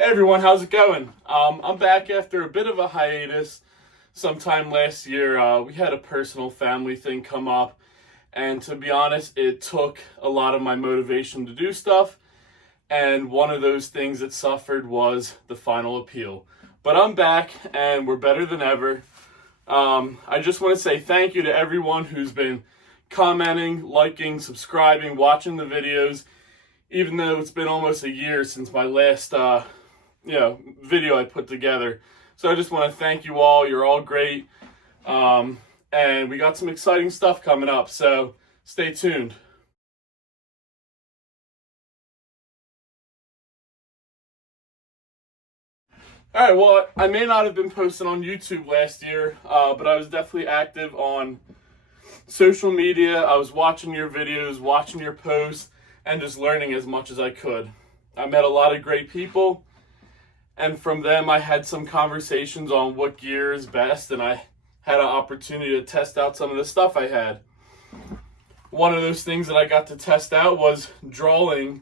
Hey everyone, how's it going? I'm back after a bit of a hiatus. Sometime last year, we had a personal family thing come up, and to be honest, it took a lot of my motivation to do stuff, and one of those things that suffered was the final appeal. But I'm back, and we're better than ever. I just want to say thank you to everyone who's been commenting, liking, subscribing, watching the videos, even though it's been almost a year since my last video I put together. So I just want to thank you all. You're all great. And we got some exciting stuff coming up, so stay tuned. All right, well, I may not have been posting on YouTube last year, but I was definitely active on social media. I was watching your videos, watching your posts, and just learning as much as I could. I met a lot of great people, and from them I had some conversations on what gear is best, and I had an opportunity to test out some of the stuff I had. One of those things that I got to test out was drawing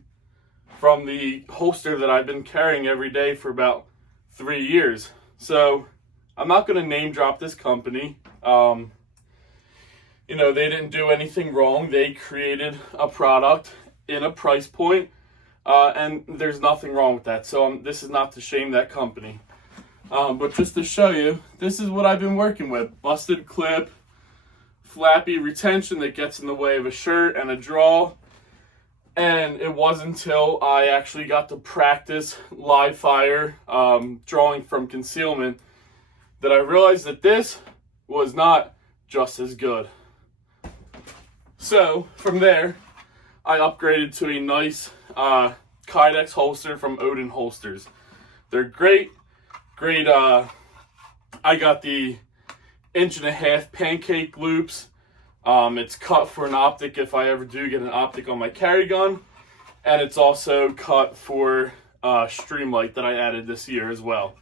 from the holster that I've been carrying every day for about 3 years. So I'm not going to name drop this company. They didn't do anything wrong. They created a product in a price point, and there's nothing wrong with that. So this is not to shame that company. But just to show you, this is what I've been working with. Busted clip, flappy retention that gets in the way of a shirt and a draw. And it wasn't until I actually got to practice live fire, drawing from concealment, that I realized that this was not just as good. So from there, I upgraded to a nice Kydex holster from Odin Holsters. They're great. I got the 1.5-inch pancake loops. It's cut for an optic if I ever do get an optic on my carry gun, and it's also cut for streamlight that I added this year as well.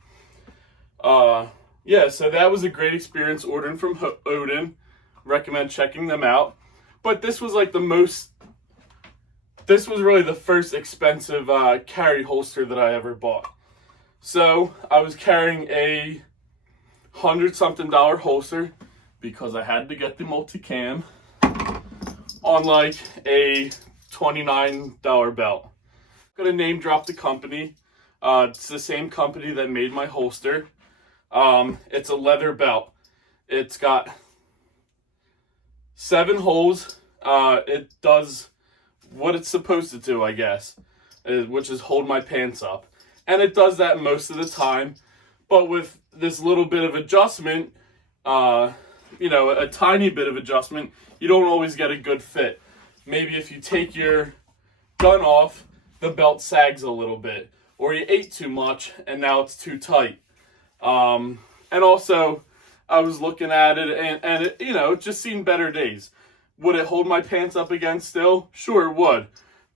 So that was a great experience ordering from Odin. Recommend checking them out. But this was really the first expensive carry holster that I ever bought. So I was carrying a $100-something holster because I had to get the multicam on like a $29 belt. I'm gonna name drop the company. It's the same company that made my holster. It's a leather belt. It's got 7 holes. It does what it's supposed to do, I guess, which is hold my pants up. And it does that most of the time. But with this little bit of adjustment, a tiny bit of adjustment, you don't always get a good fit. Maybe if you take your gun off, the belt sags a little bit. Or you ate too much and now it's too tight. And also, I was looking at it and it just seen better days. Would it hold my pants up again still? Sure, it would.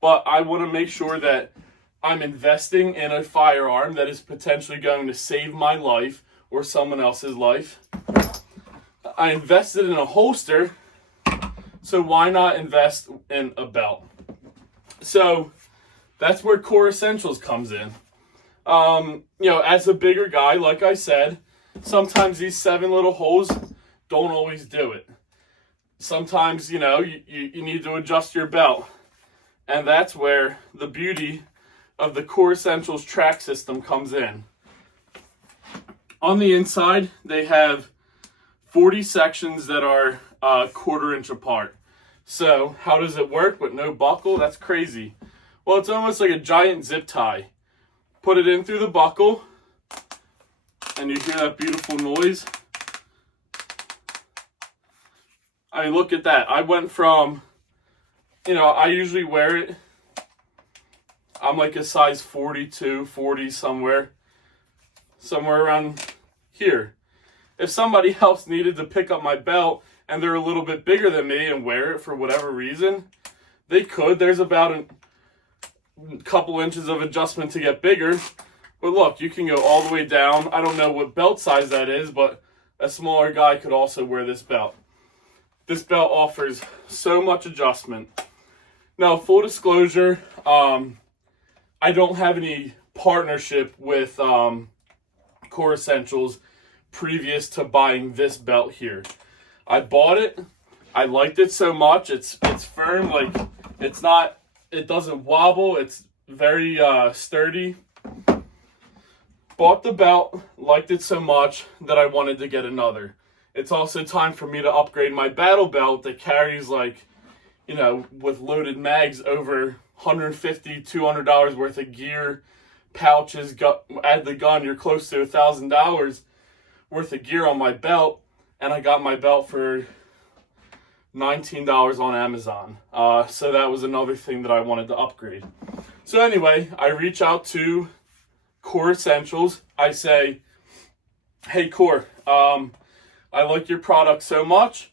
But I want to make sure that I'm investing in a firearm that is potentially going to save my life or someone else's life. I invested in a holster, so why not invest in a belt? So that's where Core Essentials comes in. As a bigger guy, like I said, sometimes these 7 little holes don't always do it. Sometimes, you need to adjust your belt. And that's where the beauty of the Core Essentials track system comes in. On the inside, they have 40 sections that are 1/4 inch apart. So how does it work with no buckle? That's crazy. Well, it's almost like a giant zip tie. Put it in through the buckle, and you hear that beautiful noise. I mean, look at that. I went from, I usually wear it. I'm like a size 42, 40 somewhere around here. If somebody else needed to pick up my belt and they're a little bit bigger than me and wear it for whatever reason, they could. There's about a couple inches of adjustment to get bigger. But look, you can go all the way down. I don't know what belt size that is, but a smaller guy could also wear this belt. This belt offers so much adjustment. Now, full disclosure, I don't have any partnership with Core Essentials previous to buying this belt here. I bought it. I liked it so much. It's firm. Like, it doesn't wobble. It's very sturdy. Bought the belt, liked it so much that I wanted to get another. It's also time for me to upgrade my battle belt that carries, like, you know, with loaded mags, over $150, $200 worth of gear, pouches, add the gun, you're close to $1,000 worth of gear on my belt. And I got my belt for $19 on Amazon. So that was another thing that I wanted to upgrade. So anyway, I reach out to Core Essentials. I say, hey Core, I like your product so much.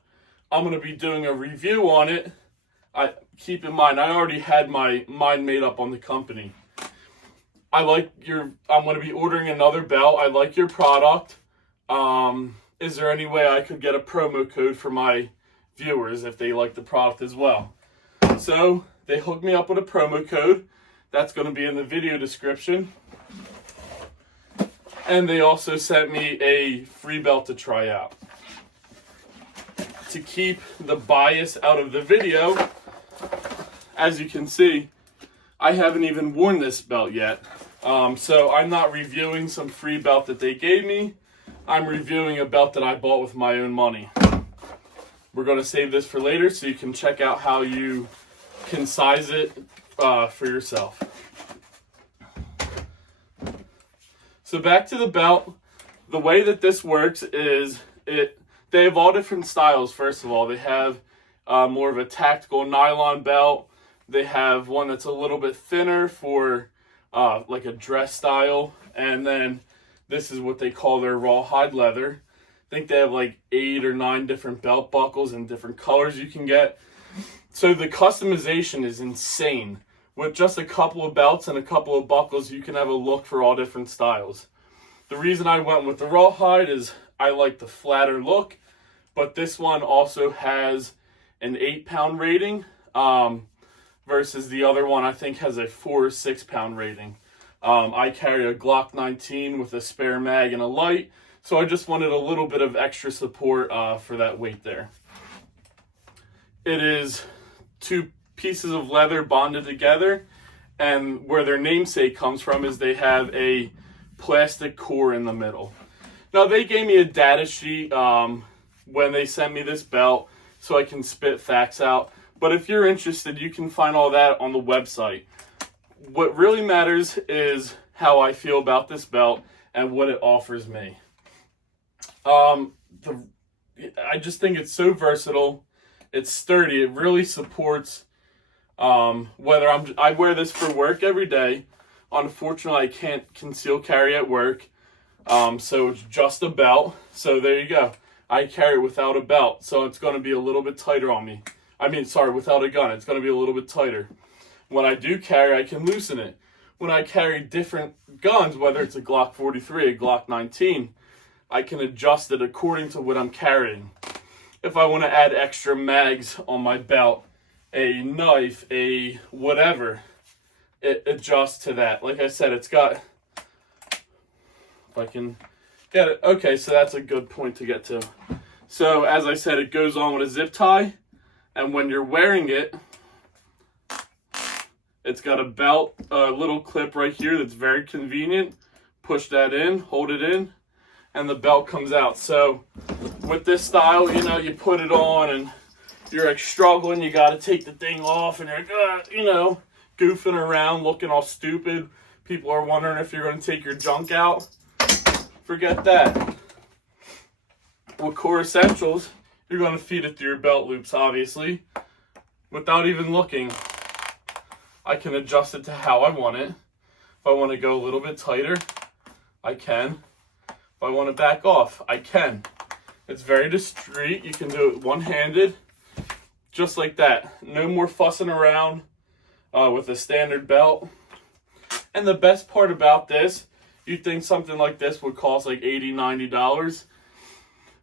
I'm going to be doing a review on it. Keep in mind, I already had my mind made up on the company. I'm going to be ordering another belt. I like your product. Is there any way I could get a promo code for my viewers if they like the product as well? So they hooked me up with a promo code. That's going to be in the video description. And they also sent me a free belt to try out. To keep the bias out of the video, as you can see, I haven't even worn this belt yet. So I'm not reviewing some free belt that they gave me. I'm reviewing a belt that I bought with my own money. We're going to save this for later so you can check out how you can size it for yourself. So back to the belt. The way that this works is they have all different styles. First of all, they have more of a tactical nylon belt. They have one that's a little bit thinner for like a dress style. And then this is what they call their rawhide leather. I think they have like 8 or 9 different belt buckles and different colors you can get. So the customization is insane. With just a couple of belts and a couple of buckles, you can have a look for all different styles. The reason I went with the rawhide is I like the flatter look, but this one also has an 8-pound rating versus the other one I think has a 4 or 6-pound rating. I carry a Glock 19 with a spare mag and a light, so I just wanted a little bit of extra support for that weight there. It is 2 pieces of leather bonded together, and where their namesake comes from is they have a plastic core in the middle. Now they gave me a data sheet when they sent me this belt so I can spit facts out, but if you're interested, you can find all that on the website. What really matters is how I feel about this belt and what it offers me. I just think it's so versatile. It's sturdy. It really supports whether I wear this for work every day. Unfortunately, I can't conceal carry at work. So it's just a belt. So there you go. I carry it without a belt. So it's going to be a little bit tighter on me. Without a gun, it's going to be a little bit tighter. When I do carry, I can loosen it. When I carry different guns, whether it's a Glock 43, a Glock 19, I can adjust it according to what I'm carrying. If I want to add extra mags on my belt, a knife, a whatever, it adjusts to that. Like I said, it's got, if I can get it. Okay, so that's a good point to get to. So as I said, it goes on with a zip tie, and when you're wearing it, it's got a little clip right here that's very convenient. Push that in, hold it in, and the belt comes out. So with this style, you put it on and you're like struggling, you got to take the thing off, and you're like, goofing around, looking all stupid. People are wondering if you're going to take your junk out. Forget that. With Core Essentials, you're going to feed it through your belt loops, obviously, without even looking. I can adjust it to how I want it. If I want to go a little bit tighter, I can. If I want to back off, I can. It's very discreet. You can do it one-handed, just like that. No more fussing around with a standard belt. And the best part about this, you'd think something like this would cost like $80, $90.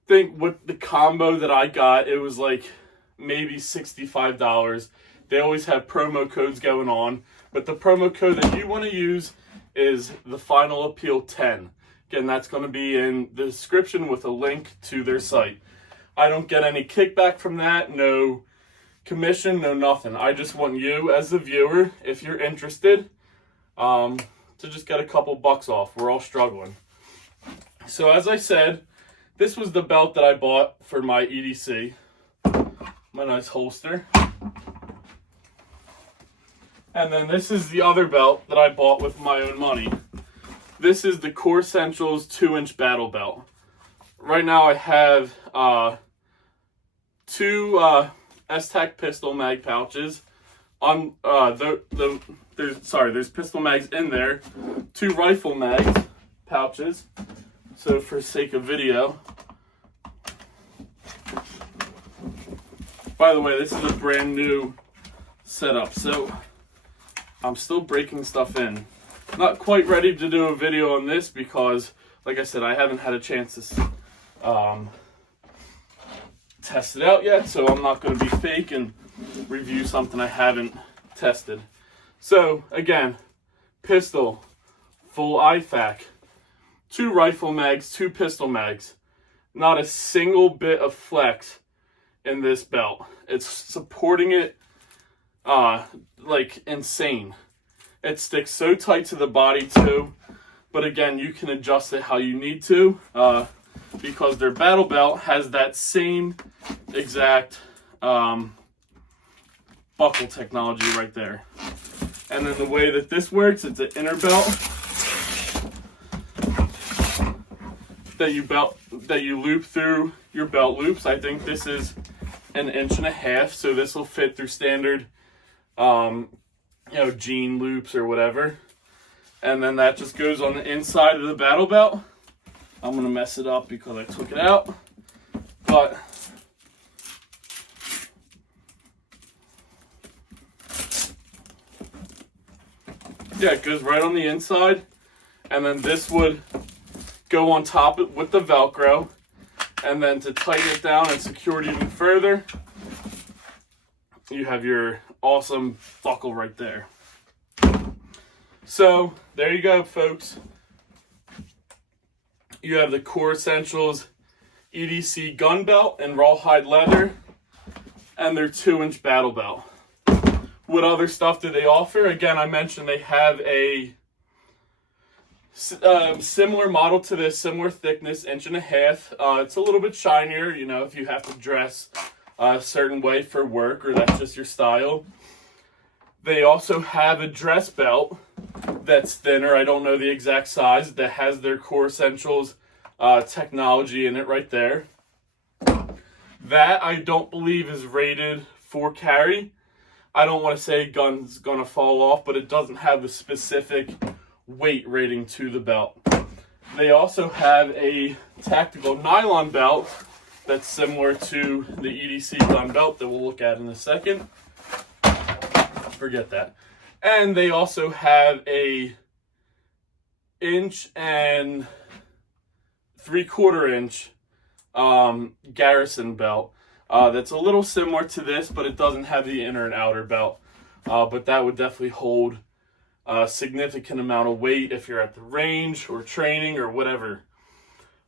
Think with the combo that I got, it was like maybe $65. They always have promo codes going on, but the promo code that you want to use is the Final Appeal 10. Again, that's going to be in the description with a link to their site. I don't get any kickback from that, no commission, no nothing. I just want you as the viewer, if you're interested, to just get a couple bucks off. We're all struggling. So as I said, this was the belt that I bought for my EDC. My nice holster. And then this is the other belt that I bought with my own money. This is the Core Essentials 2-inch battle belt. Right now I have two S-Tac pistol mag pouches. On there's pistol mags in there. 2 rifle mags pouches. So for sake of video. By the way, this is a brand new setup, so I'm still breaking stuff in. Not quite ready to do a video on this because, like I said, I haven't had a chance to test it out yet, so I'm not going to be fake and review something I haven't tested. So, again, pistol, full IFAK, 2 rifle mags, 2 pistol mags. Not a single bit of flex in this belt. It's supporting it like insane. It sticks so tight to the body too, but again, you can adjust it how you need to because their battle belt has that same exact buckle technology right there. And then the way that this works, it's an inner belt that you loop through your belt loops. I think this is 1.5 inches, so this will fit through standard jean loops or whatever. And then that just goes on the inside of the battle belt. I'm gonna mess it up because I took it out, but yeah, it goes right on the inside. And then this would go on top with the Velcro. And then to tighten it down and secure it even further, you have your awesome buckle right there. So there you go, folks. You have the Core Essentials EDC gun belt in rawhide leather and their 2-inch battle belt. What other stuff do they offer? Again, I mentioned they have a similar model to this, similar thickness, 1.5 inches. It's a little bit shinier, you know, if you have to dress a certain way for work or that's just your style. They also have a dress belt that's thinner. I don't know the exact size, that has their Core Essentials technology in it right there. That I don't believe is rated for carry. I don't want to say gun's gonna fall off, but it doesn't have the specific weight rating to the belt. They also have a tactical nylon belt that's similar to the EDC gun belt that we'll look at in a second. Forget that. And they also have a 1 3/4 inch garrison belt that's a little similar to this, but it doesn't have the inner and outer belt. But that would definitely hold a significant amount of weight if you're at the range or training or whatever.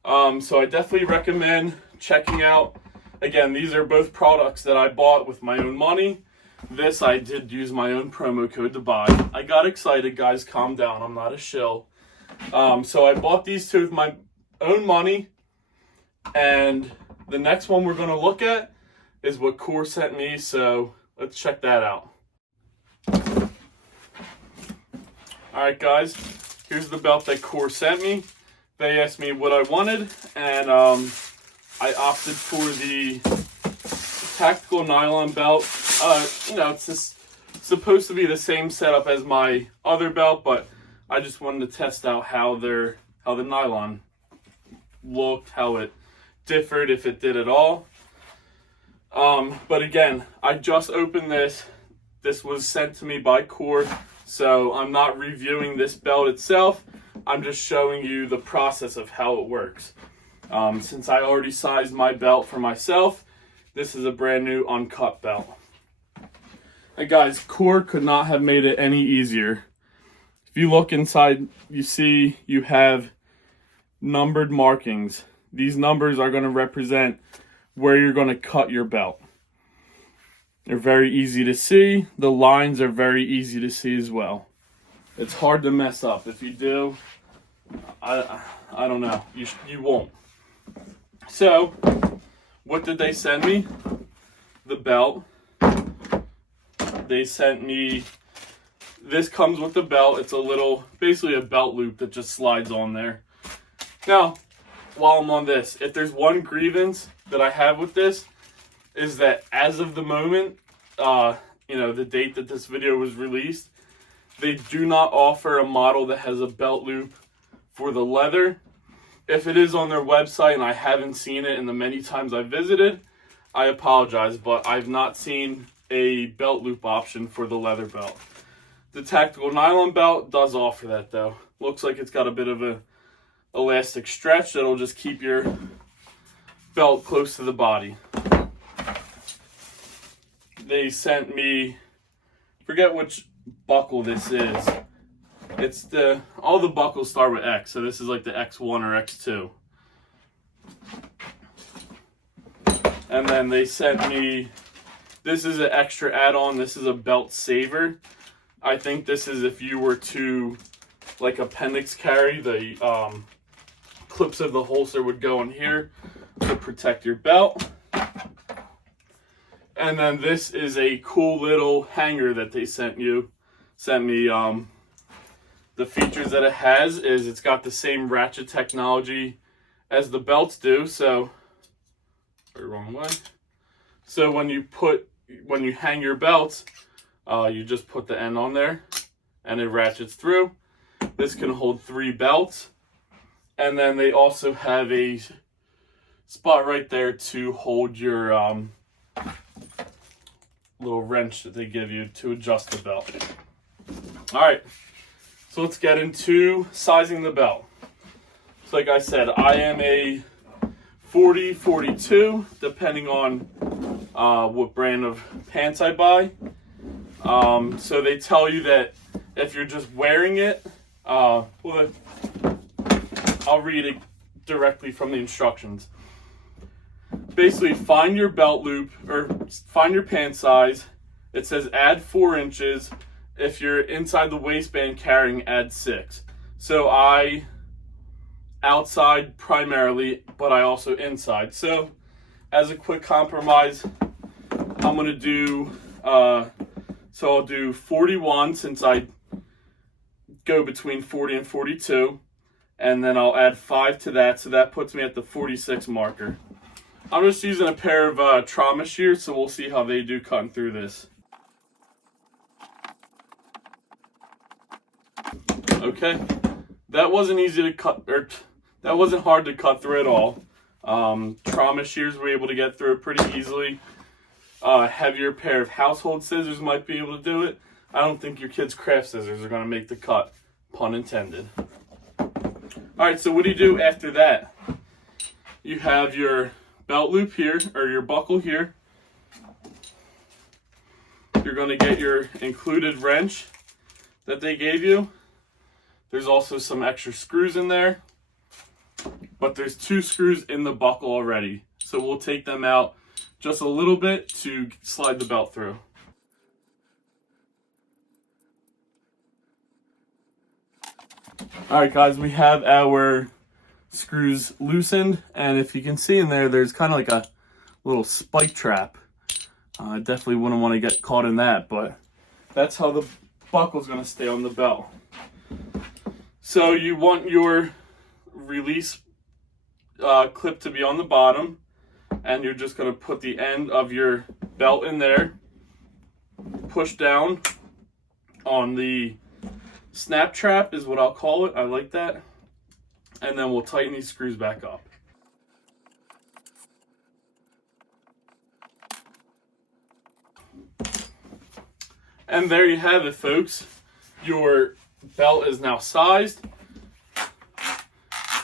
So I definitely recommend checking out. Again, these are both products that I bought with my own money. This I did use my own promo code to buy. I got excited, guys. Calm down. I'm not a shill. So I bought these two with my own money. And the next one we're going to look at is what Core sent me. So let's check that out. Alright, guys. Here's the belt that Core sent me. They asked me what I wanted, and I opted for the tactical nylon belt. It's just supposed to be the same setup as my other belt, but I just wanted to test out how the nylon looked, how it differed, if it did at all. But again, I just opened this. This was sent to me by Core, so I'm not reviewing this belt itself. I'm just showing you the process of how it works. Since I already sized my belt for myself, this is a brand new uncut belt. And guys, Core could not have made it any easier. If you look inside, you see you have numbered markings. These numbers are going to represent where you're going to cut your belt. They're very easy to see. The lines are very easy to see as well. It's hard to mess up. If you do, I don't know. You won't. So, what did they send me? The belt. They sent me, this comes with the belt. It's a little, basically a belt loop that just slides on there. Now, while I'm on this, if there's one grievance that I have with this, is that as of the moment, the date that this video was released, they do not offer a model that has a belt loop for the leather. If it is on their website and I haven't seen it in the many times I visited, I apologize, but I've not seen a belt loop option for the leather belt. The tactical nylon belt does offer that though. Looks like it's got a bit of a elastic stretch that'll just keep your belt close to the body. They sent me, forget which buckle this is. It's all the buckles start with X, so this is like the X1 or X2. And then they sent me, this is an extra add-on, this is a belt saver. I think this is if you were to, like, appendix carry, the clips of the holster would go in here to protect your belt. And then this is a cool little hanger that they sent me. The features that it has is it's got the same ratchet technology as the belts do. So, wrong way. So when you hang your belts, you just put the end on there, and it ratchets through. This can hold 3 belts, and then they also have a spot right there to hold your little wrench that they give you to adjust the belt. All right, so let's get into sizing the belt. So like I said, I am a 40, 42, depending on what brand of pants I buy. So they tell you that if you're just wearing it, I'll read it directly from the instructions. Basically, find your belt loop, or find your pant size. It says add 4 inches. If you're inside the waistband carrying, add 6. So I outside primarily, but I also inside. So as a quick compromise, I'm gonna do so I'll do 41 since I go between 40 and 42, and then I'll add 5 to that, so that puts me at the 46 marker. I'm just using a pair of trauma shears, so we'll see how they do cutting through this. Okay, that wasn't easy to cut, or that wasn't hard to cut through at all. Trauma shears were able to get through it pretty easily. A heavier pair of household scissors might be able to do it. I don't think your kids' craft scissors are going to make the cut, pun intended. Alright, so what do you do after that? You have your belt loop here, or your buckle here. You're going to get your included wrench that they gave you. There's also some extra screws in there, but there's 2 screws in the buckle already. So we'll take them out just a little bit to slide the belt through. Alright guys, we have our screws loosened, and if you can see in there, there's kind of like a little spike trap. I definitely wouldn't want to get caught in that, but that's how the buckle's going to stay on the belt. So you want your release clip to be on the bottom, and you're just going to put the end of your belt in there, push down on the snap trap is what I'll call it. I like that. And then we'll tighten these screws back up. And there you have it, folks. Your belt is now sized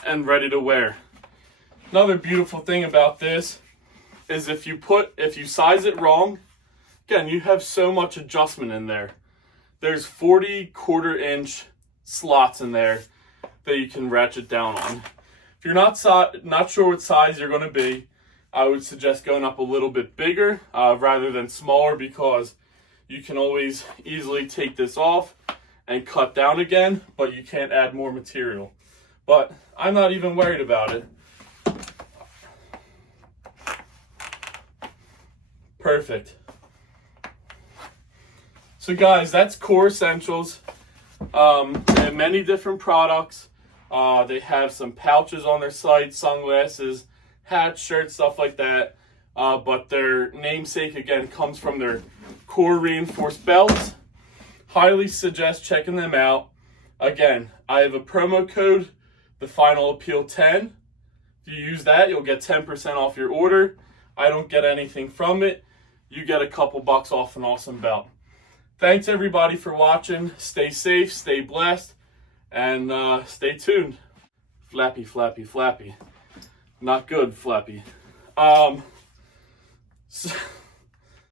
and ready to wear. Another beautiful thing about this is if you size it wrong, again, you have so much adjustment in there. There's 40 1/4 inch slots in there that you can ratchet down on. If you're not sure what size you're going to be, I would suggest going up a little bit bigger rather than smaller, because you can always easily take this off and cut down again, but you can't add more material. But I'm not even worried about it. Perfect. So guys, that's Core Essentials. They have many different products. They have some pouches on their site, sunglasses, hats, shirts, stuff like that. But their namesake, again, comes from their core reinforced belts. Highly suggest checking them out. Again, I have a promo code, the Final Appeal 10. If you use that, you'll get 10% off your order. I don't get anything from it. You get a couple bucks off an awesome belt. Thanks everybody for watching. Stay safe, stay blessed, and stay tuned. Flappy, flappy, flappy. Not good, flappy. So